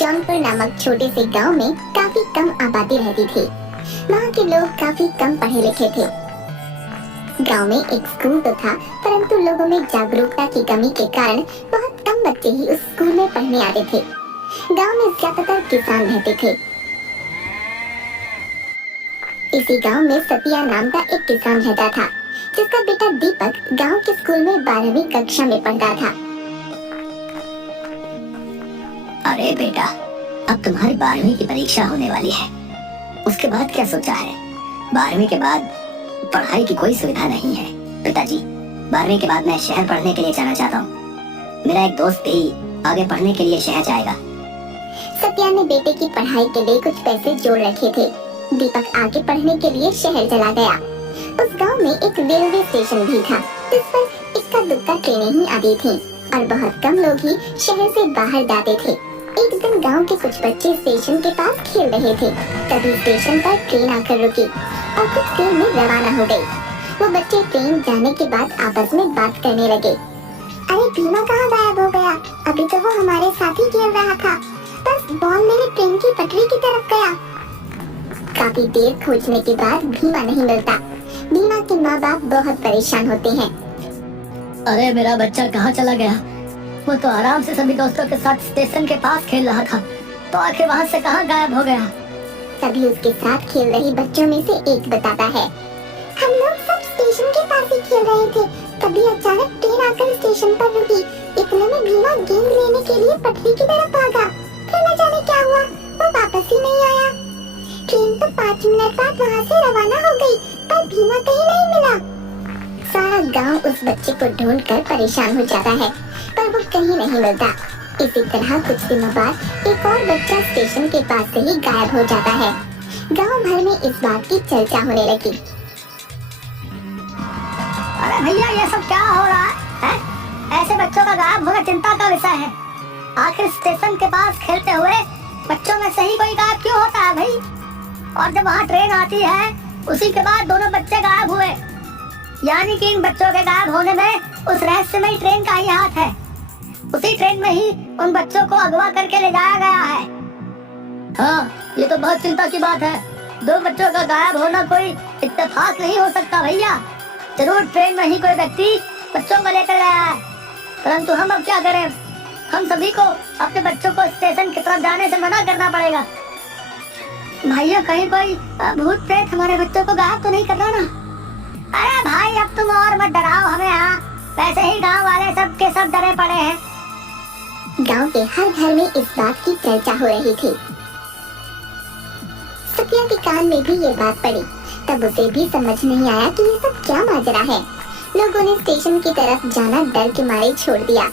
जौनपुर नामक छोटे से गांव में काफी कम आबादी रहती थी। वहाँ के लोग काफी कम पढ़े लिखे थे। गांव में एक स्कूल तो था, परंतु लोगों में जागरूकता की कमी के कारण बहुत कम बच्चे ही उस स्कूल में पढ़ने आते थे। गांव में ज्यादातर किसान रहते थे। इसी गांव में सतिया नाम का एक किसान रहता था, जिसका बेटा दीपक गांव के स्कूल में 12वीं कक्षा में पढ़ता था। अरे बेटा, अब तुम्हारी 12वीं की परीक्षा होने वाली है। उसके बाद क्या सोचा है? 12वीं के बाद पढ़ाई की कोई सुविधा नहीं है। पिताजी, 12वीं के बाद मैं शहर पढ़ने के लिए जाना चाहता हूँ। मेरा एक दोस्त भी आगे पढ़ने के लिए शहर जाएगा। सत्या ने बेटे की पढ़ाई के लिए कुछ पैसे जोड़ रखे थे। दीपक आगे पढ़ने के लिए शहर चला गया। उस गांव में एक रेलवे स्टेशन भी था, जिस पर इक्का दुक्का ट्रेनें ही आती थीं और बहुत कम लोग ही शहर से बाहर जाते थे। एक दिन गांव के कुछ बच्चे स्टेशन के पास खेल रहे थे। तभी स्टेशन पर ट्रेन आकर रुकी और कुछ देर में रवाना हो गई। वो बच्चे ट्रेन जाने के बाद आपस में बात करने लगे। अरे भीमा कहाँ गायब हो गया? अभी तो वो हमारे साथ ही खेल रहा था, बस बॉल मेरे ट्रेन की पटरी की तरफ गया। काफी देर खोजने के बाद भीमा नहीं मिलता। भीमा के माँ बाप बहुत परेशान होते हैं। अरे मेरा बच्चा कहाँ चला गया? वो तो आराम से सभी दोस्तों के साथ स्टेशन के पास खेल रहा था, तो आखिर वहाँ से कहाँ गायब हो गया? तभी उसके साथ खेल रही बच्चों में से एक बताता है, हम लोग सब स्टेशन के पास ही खेल रहे थे। तभी अचानक ट्रेन आकर स्टेशन पर रुकी। इतने में भीमा गेंद लेने के लिए पटरी की तरफ भागा। फिर न जाने क्या हुआ, वो वापस ही नहीं आया। ट्रेन तो 5 मिनट बाद वहाँ से रवाना हो गई, पर भीमा कहीं नहीं मिला। सारा गांव उस बच्चे को ढूंढकर परेशान हो जाता है, पर वो कहीं नहीं मिलता। इसी तरह कुछ दिनों बाद एक और बच्चा स्टेशन के पास से ही गायब हो जाता है। गांव भर में इस बात की चर्चा होने लगी। अरे भैया, ये सब क्या हो रहा है? ऐसे बच्चों का गायब होना चिंता का विषय है। आखिर स्टेशन के पास खेलते हुए बच्चों में से ही कोई गायब क्यों होता है भाई? और जब वहाँ ट्रेन आती है, उसी के बाद दोनों बच्चे गायब हुए। यानी कि इन बच्चों के गायब होने में उस रहस्यमयी ट्रेन का ही हाथ है। उसी ट्रेन में ही उन बच्चों को अगवा करके ले जाया गया है। हाँ, ये तो बहुत चिंता की बात है। 2 बच्चों का गायब होना कोई इत्तेफाक नहीं हो सकता भैया। जरूर ट्रेन में ही कोई व्यक्ति बच्चों को लेकर गया है। परंतु हम अब क्या करें? हम सभी को अपने बच्चों को स्टेशन की तरफ जाने से मना करना पड़ेगा। भैया, कहीं कोई भूत प्रेत हमारे बच्चों को गायब तो नहीं कर रहा ना? अरे भाई, अब तुम और मत डराओ हमें। यहाँ वैसे ही गांव वाले सब के सब डरे पड़े हैं। गांव के हर घर में इस बात की चर्चा हो रही थी। सत्या के कान में भी ये बात पड़ी। तब उसे भी समझ नहीं आया कि ये सब क्या माजरा है। लोगों ने स्टेशन की तरफ जाना डर के मारे छोड़ दिया।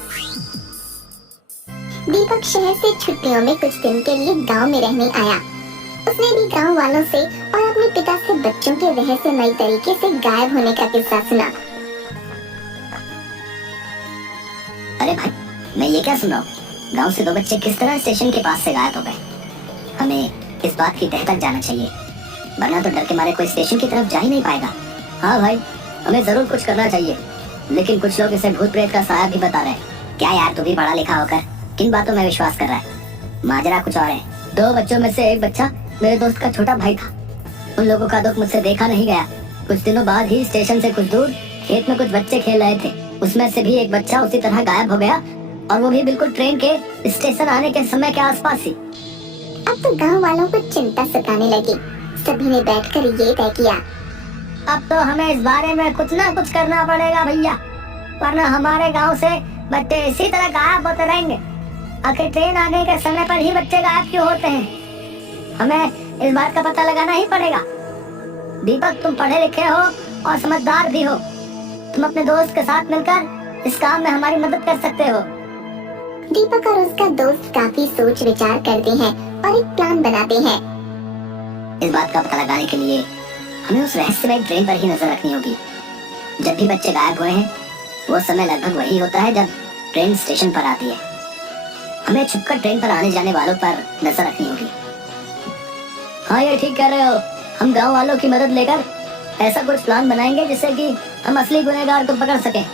दीपक शहर से छुट्टियों में कुछ दिन के लिए गांव में रहने आया। उसने भी गांव वालों से और अपने पिता से बच्चों के रहस्यमयी तरीके से गायब होने का किस्सा सुना। अरे भाई, मैं ये क्या सुन रहा हूँ? गांव से 2 बच्चे किस तरह स्टेशन के पास से गायब हो गए? हमें इस बात की तह तक जाना चाहिए, वरना तो डर के मारे कोई स्टेशन की तरफ जा ही नहीं पाएगा। हाँ भाई, हमें जरूर कुछ करना चाहिए, लेकिन कुछ लोग इसे भूत प्रेत का साया भी बता रहे हैं। क्या यार, तू भी पढ़ा लिखा होकर किन बातों में विश्वास कर रहा है? माजरा कुछ और है। 2 बच्चों में से एक बच्चा मेरे दोस्त का छोटा भाई था। उन लोगों का दुख मुझसे देखा नहीं गया। कुछ दिनों बाद ही स्टेशन से कुछ दूर खेत में कुछ बच्चे खेल रहे थे। उसमें से भी एक बच्चा उसी तरह गायब हो गया, और वो भी बिल्कुल ट्रेन के स्टेशन आने के समय के आसपास ही। अब तो गांव वालों को चिंता सताने लगी। सभी ने बैठकर ये तय किया, अब तो हमें इस बारे में कुछ ना कुछ करना पड़ेगा भैया, वरना हमारे गांव से बच्चे इसी तरह गायब होते रहेंगे। आखिर ट्रेन आने के समय पर ही बच्चे गायब क्यों होते हैं? हमें इस बात का पता लगाना ही पड़ेगा। दीपक, तुम पढ़े लिखे हो और समझदार भी हो। तुम अपने दोस्त के साथ मिलकर इस काम में हमारी मदद कर सकते हो। दीपक और उसका दोस्त काफी सोच विचार करते हैं और एक प्लान बनाते हैं। इस बात का पता लगाने के लिए हमें उस रहस्यमय ट्रेन पर ही नजर रखनी होगी। जब भी बच्चे गायब हुए हैं, वो समय लगभग वही होता है जब ट्रेन स्टेशन पर आती है। हमें छुपकर ट्रेन पर आने जाने वालों पर नजर रखनी होगी। हाँ, ये ठीक कह रहे हो। हम गांव वालों की मदद लेकर ऐसा कुछ प्लान बनाएंगे जिससे कि हम असली गुनहगार को पकड़ सकें।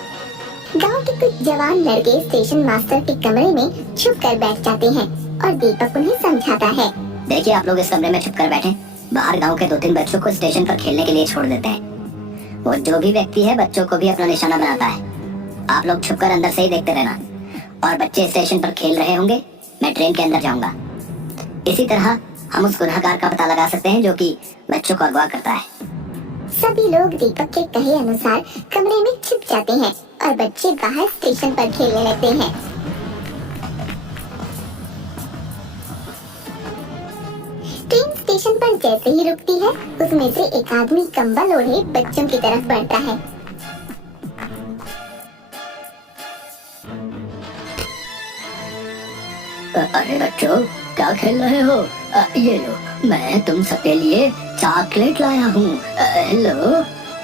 गांव के कुछ जवान लड़के स्टेशन मास्टर के कमरे में छुप कर बैठ जाते हैं और दीपक उन्हें समझाता है। देखिए, आप लोग इस कमरे में छुप कर बैठे, बाहर गांव के 2-3 बच्चों को स्टेशन पर खेलने के लिए छोड़ देते हैं। वो जो भी व्यक्ति है बच्चों को भी अपना निशाना बनाता है। आप लोग छुपकर अंदर से ही देखते रहना, और बच्चे स्टेशन पर खेल रहे होंगे, मैं ट्रेन के अंदर जाऊंगा। इसी तरह हम उस गुनहगार का पता लगा सकते हैं जो कि बच्चों को अगवा करता है। सभी लोग दीपक के कहे अनुसार कमरे में छिप जाते हैं और बच्चे बाहर स्टेशन पर खेलने लगते हैं। ट्रेन स्टेशन पर जैसे ही रुकती है, उसमें से एक आदमी कंबल ओढ़े बच्चों की तरफ बढ़ता है। अरे बच्चों, क्या खेल रहे हो? ये लो, मैं तुम सबके लिए चॉकलेट लाया हूँ। हेलो।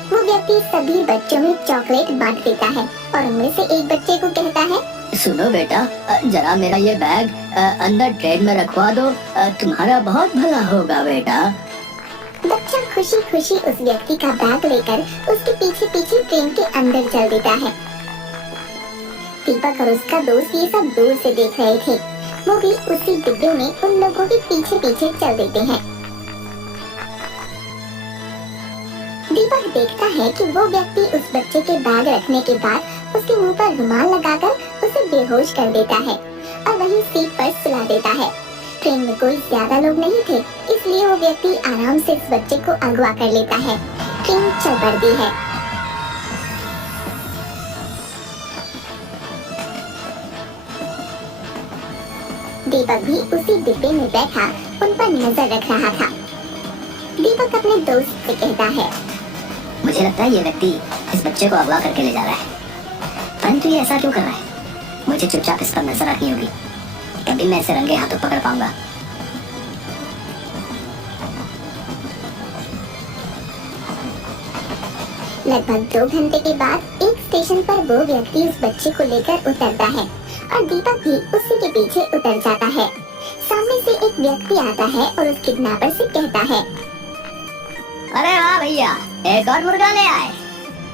वो व्यक्ति सभी बच्चों में चॉकलेट बांट देता है और उनमें से एक बच्चे को कहता है, सुनो बेटा, जरा मेरा ये बैग अंदर ट्रेन में रखवा दो, तुम्हारा बहुत भला होगा बेटा। बच्चा खुशी खुशी उस व्यक्ति का बैग लेकर उसके पीछे पीछे ट्रेन के अंदर चल देता है। दीपक और उसका दोस्त ये सब दूर से देख रहे थे। वो भी उसी डिब्बे में उन लोगों के पीछे पीछे चल देते हैं। दीपक देखता है कि वो व्यक्ति उस बच्चे के बैग रखने के बाद उसके मुंह पर रुमाल लगाकर उसे बेहोश कर देता है और वहीं सीट पर सुला देता है। ट्रेन में कोई ज्यादा लोग नहीं थे, इसलिए वो व्यक्ति आराम से इस बच्चे को अगवा कर लेता है। ट्रेन चल पड़ती है। दीपक भी उसी डिब्बे में बैठा उन पर नजर रख रहा था। दीपक अपने दोस्त से कहता है, मुझे लगता है ये व्यक्ति इस बच्चे को अगवा करके ले जा रहा है, परंतु ये ऐसा क्यों कर रहा है? मुझे चुपचाप इस पर नजर रखनी होगी, कभी मैं इसे रंगे हाथों पकड़ पाऊंगा। लगभग 2 घंटे के बाद एक स्टेशन पर वो व्यक्ति उस बच्चे को लेकर उतरता है और दीपक भी उसी के पीछे उतर जाता है। सामने से एक व्यक्ति आता है और उस किडनैपर से कहता है, अरे वाह भैया, एक और मुर्गा ले आए,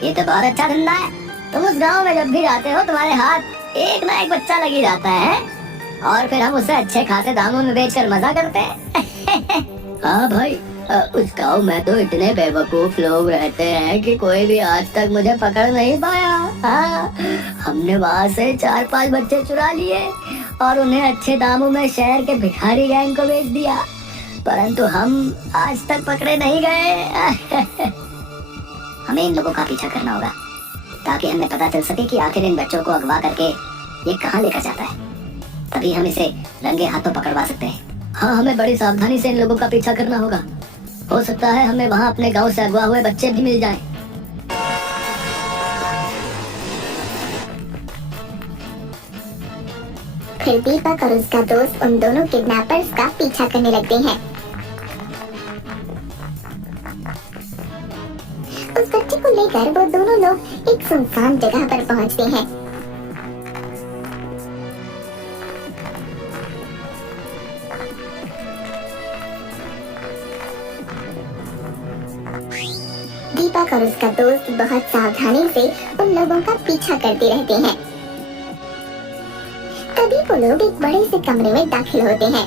ये तो बहुत अच्छा धंधा है। तुम उस गांव में जब भी जाते हो तुम्हारे हाथ एक ना एक बच्चा लगी जाता है, और फिर हम उसे अच्छे खासे दामों में बेचकर मजा करते हैं। हाँ भाई, उस गांव में तो इतने बेवकूफ लोग रहते हैं कि कोई भी आज तक मुझे पकड़ नहीं पाया। हाँ, हमने वहाँ से 4-5 बच्चे चुरा लिए और उन्हें अच्छे दामों में शहर के भिखारी गैंग को बेच दिया, परंतु हम आज तक पकड़े नहीं गए। हमें इन लोगों का पीछा करना होगा ताकि हमें पता चल सके कि आखिर इन बच्चों को अगवा करके ये कहाँ लेकर जाता है, तभी हम इसे रंगे हाथों पकड़वा सकते हैं। हाँ, हमें बड़ी सावधानी से इन लोगों का पीछा करना होगा। हो सकता है हमें वहाँ अपने गांव से अगवा हुए बच्चे भी मिल जाएं। फिर दीपक और उसका दोस्त उन दोनों किडनैपर्स का पीछा करने लगते हैं। उस बच्चे को लेकर वो दोनों लोग एक सुनसान जगह पर पहुंचते हैं। दीपक और उसका दोस्त बहुत सावधानी से उन लोगों का पीछा करते रहते हैं। तभी वो लोग एक बड़े से कमरे में दाखिल होते हैं।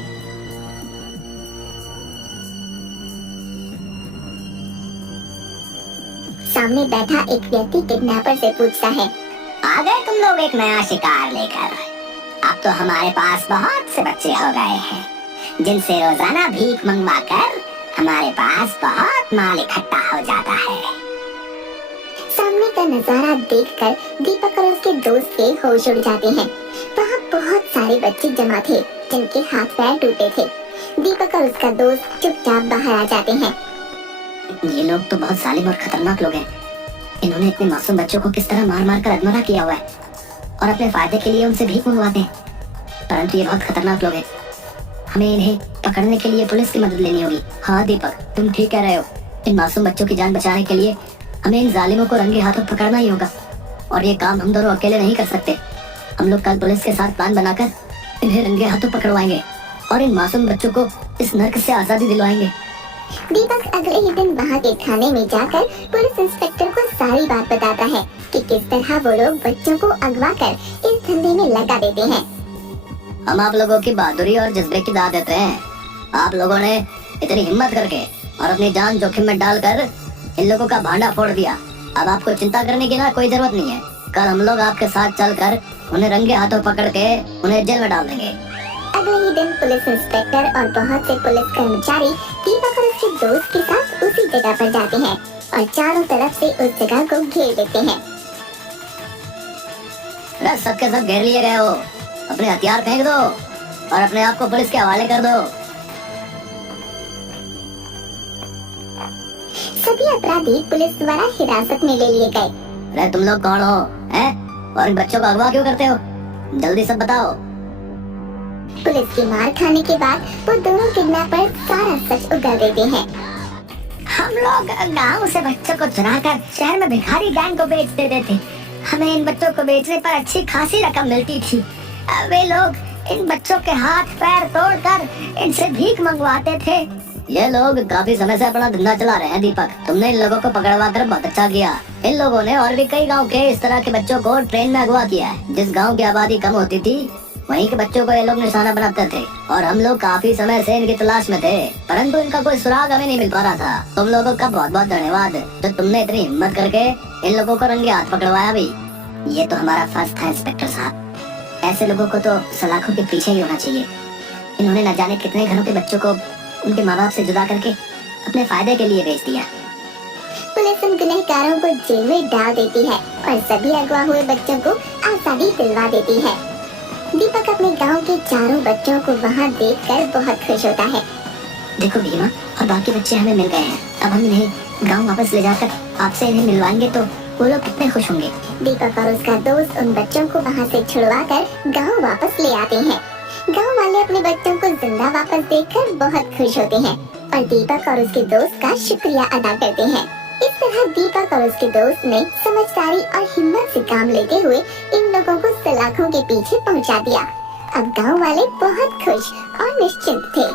सामने बैठा एक व्यक्ति किडनैपर से पूछता है, आ गए तुम लोग एक नया शिकार लेकर? अब तो हमारे पास बहुत से बच्चे हो गए हैं जिनसे रोजाना भीख मंगवा कर हमारे पास बहुत माल इकट्ठा हो जाता है। सामने का नजारा देखकर दीपक और उसके दोस्त के होश उड़ जाते हैं। वहाँ बहुत सारे बच्चे जमा थे जिनके हाथ पैर टूटे थे। दीपक और उसका दोस्त चुपचाप बाहर आ जाते हैं। ये लोग तो बहुत जालिम और खतरनाक लोग हैं। इन्होंने इतने मासूम बच्चों को किस तरह मार मार कर अधमरा किया हुआ है और अपने फायदे के लिए उनसे भीख मंगवाते हैं, परंतु ये बहुत खतरनाक लोग हैं। हमें इन्हें पकड़ने के लिए पुलिस की मदद लेनी होगी। हाँ दीपक, तुम ठीक कह रहे हो। इन मासूम बच्चों की जान बचाने के लिए हमें इन जालिमों को रंगे हाथों पकड़ना ही होगा, और ये काम हम दोनों अकेले नहीं कर सकते। हम लोग कल पुलिस के साथ प्लान बनाकर इन्हें रंगे हाथों पकड़वाएंगे और इन मासूम बच्चों को इस नर्क से आजादी दिलवाएंगे। दीपक अगले ही दिन वहाँ के थाने में जाकर पुलिस इंस्पेक्टर को सारी बात बताता है कि किस इस तरह वो लोग बच्चों को अगवा कर इस धंधे में लगा देते हैं। हम आप लोगों की बहादुरी और जज्बे की दाद देते हैं। आप लोगों ने इतनी हिम्मत करके और अपनी जान जोखिम में डालकर इन लोगों का भांडा फोड़ दिया। अब आपको चिंता करने की ना कोई जरूरत नहीं है। कल हम लोग आपके साथ चलकर उन्हें रंगे हाथों पकड़ के उन्हें जेल में डाल देंगे। अगले ही दिन पुलिस इंस्पेक्टर और बहुत से पुलिस कर्मचारी दीपक और उसके दोस्त के साथ उसी जगह पर जाते हैं और चारों तरफ से उस जगह को घेर देते हैं। अरे सबके सब घेर लिए गए हो, अपने हथियार फेंक दो और अपने आप को पुलिस के हवाले कर दो। सभी अपराधी पुलिस द्वारा हिरासत में ले लिए गए। अरे तुम लोग कौन हो हैं? और इन बच्चों को अगवा क्यों करते हो? जल्दी सब बताओ। पुलिस की मार खाने के बाद वो दोनों किडनैपर सारा सच उगल देते हैं। हम लोग गांव से बच्चों को चुराकर शहर में भिखारी गैंग को बेच देते थे। हमें इन बच्चों को बेचने पर अच्छी खासी रकम मिलती थी। वे लोग इन बच्चों के हाथ पैर तोड़कर इनसे भीख मंगवाते थे। ये लोग काफी समय से अपना धंधा चला रहे हैं दीपक। तुमने इन लोगों को पकड़वा कर बहुत अच्छा किया। इन लोगों ने और भी कई गांव के इस तरह के बच्चों को ट्रेन में अगवा किया है। जिस गांव की आबादी कम होती थी वहीं के बच्चों को ये लोग निशाना बनाते थे और हम लोग काफी समय से इनकी तलाश में थे, परंतु इनका कोई सुराग हमें नहीं मिल पा रहा था। तुम लोगों का बहुत बहुत धन्यवाद जो तुमने इतनी हिम्मत करके इन लोगों को रंगे हाथ पकड़वाया। भी ये तो हमारा फर्ज था इंस्पेक्टर साहब। ऐसे लोगों को तो सलाखों के पीछे ही होना चाहिए। इन्होंने न जाने कितने घरों के बच्चों को उनके माँ बाप से जुदा करके अपने फायदे के लिए बेच दिया। पुलिस उन गुनहगारों को जेल में डाल देती है और सभी अगवा हुए बच्चों को आजादी दिलवा देती है। दीपक अपने गांव के चारों बच्चों को वहां देखकर बहुत खुश होता है। देखो भीमा और बाकी बच्चे हमें मिल गए हैं। अब हम इन्हें गांव वापस ले जाकर आपसे इन्हें मिलवाएंगे तो वो लोग कितने खुश होंगे। दीपक और उसका दोस्त उन बच्चों को वहां से छुड़वाकर गांव वापस ले आते हैं। गांव वाले अपने बच्चों को जिंदा वापस देखकर बहुत खुश होते हैं और दीपक और उसके दोस्त का शुक्रिया अदा करते हैं। इस तरह दीपक और उसके दोस्त ने समझदारी और हिम्मत से काम लेते हुए इन लोगों को सलाखों के पीछे पहुंचा दिया। अब गांव वाले बहुत खुश और निश्चिंत थे।